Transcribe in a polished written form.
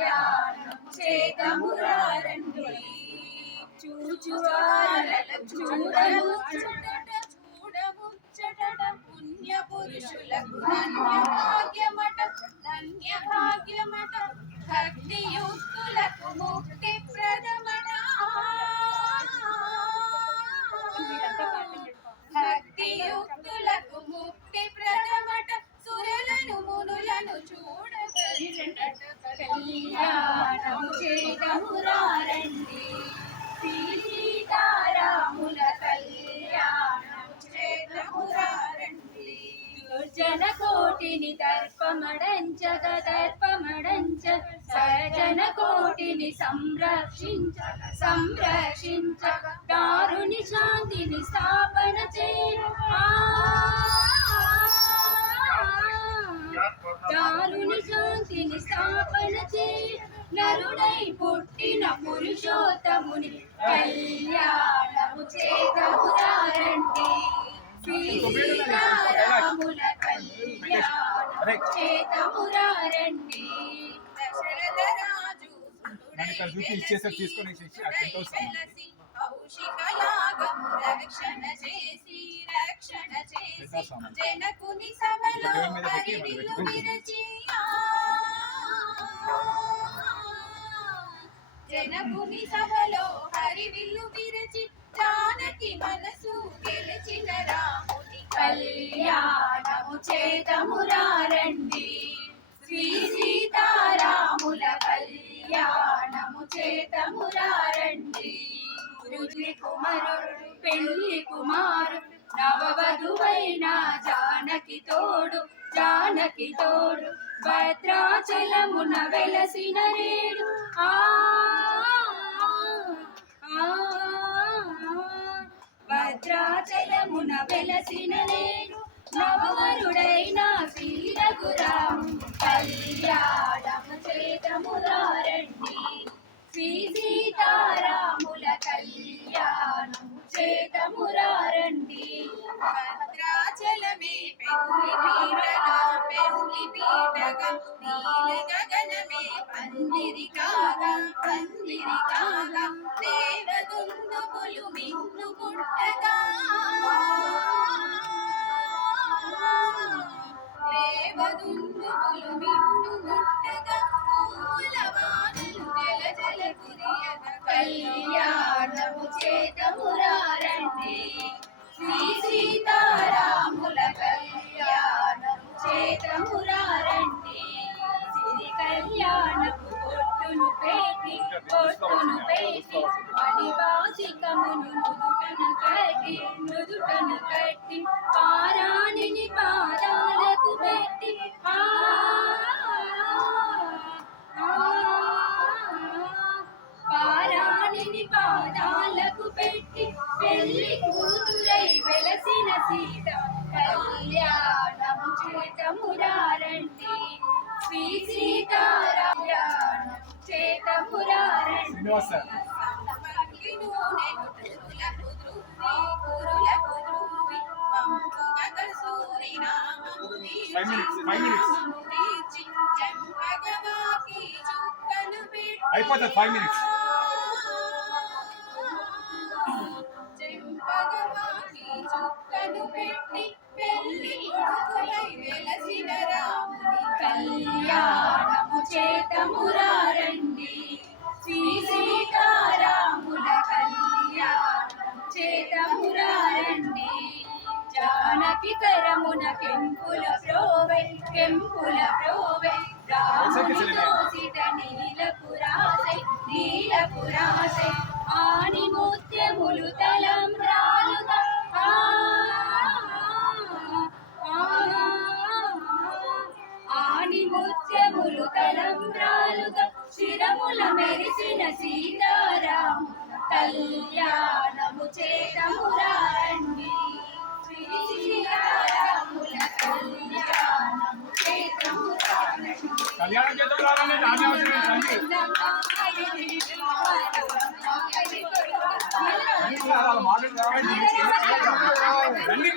కళ్యాణము చేతమురారండి చూచువారలకు చూడముచ్చటట చూడముచ్చటట పుణ్య పురుషులకు ధన్య భాగ్యమట భక్తియుక్తులకు ముక్తి ప్రదమట భక్తియుక్తులకు ముక్తి ప్రదమట సురలను మునులను చూడగలిగినట కళ్యాణము చేతమురారండి సీతారాముల కళ్యాణము చేతమురారండి దుర్జన కోటిని దర్పమడంచగ సజన కోటిని సంరక్షించగ దారుని శాంతిని స్థాపన దారుని శాంతిని స్థాపన నరుడై పుట్టిన పురుషోత్తముని కళ్యాణము చేతమురారండి సీతారాముల కళ్యాణము చేతమురారండి దశరథ రాజు కౌశికయాగము రక్షణ చేసి జనకుని సభలో హరివిల్లు విరచి జనకుని సభలో హరివిల్లు విరచి జానకి మనసు గెలిచిన రాముని కళ్యాణము చేతమురారండి శ్రీ సీతారాముల కళ్యాణము చేతమురారండి పెళ్లి కుమారు నవవధువైన జానకి తోడు భద్రాచలమున వెలసిన రేడు భద్రాచలమున వెలసిన రేడు నవవరుడైన శ్రీ రఘురాము కళ్యాణము చేతమురారండి శ్రీ సీతారాముల కళ్యాణము చేతమురారండి భద్రాచలమే పెళ్లి పీటగా నీల గగనమే పందిరి కాగా దేవదుందుబులు మిన్ను పుట్టగా దేవదుందుబులు మిన్ను పుట్టగా పూలవానలు జల కురియగా కళ్యాణము చేతమురారండి శ్రీ సీతారాముల కళ్యాణము చేతమురారండి సిరి కళ్యాణపు బొట్టును పెట్టి మణివాసికమును నుదుటను కట్టి పారాణిని పాదాలకు పెట్టి పారాణిని పాదాలకు పెట్టి పెళ్లి కూతురై వెలసిన సీత కళ్యాణము చేతమురారండి శ్రీ సీతారాము చేతమురారండి అయిపోతుంది 5 minutes చుక్కను పెట్టి పెళ్లి కొడుకులై వెలసిన రాముని కళ్యాణము చేతమురారండి శ్రీ సీతారాముల కళ్యాణము చేతమురారండి జానకి కరమున కెంపుల ప్రోవై రామునిట నీలపురాసై ఆని ముత్యములు తలంబ్రాలుగా ఆని ముత్యములు తలంబ్రాలుగా శిరముల మెరిసిన సీతారాము కళ్యాణము చేతమురారండి శ్రీ సీతారాముల కళ్యాణము చేతమురారండి కళ్యాణం చేతమురారండి రండి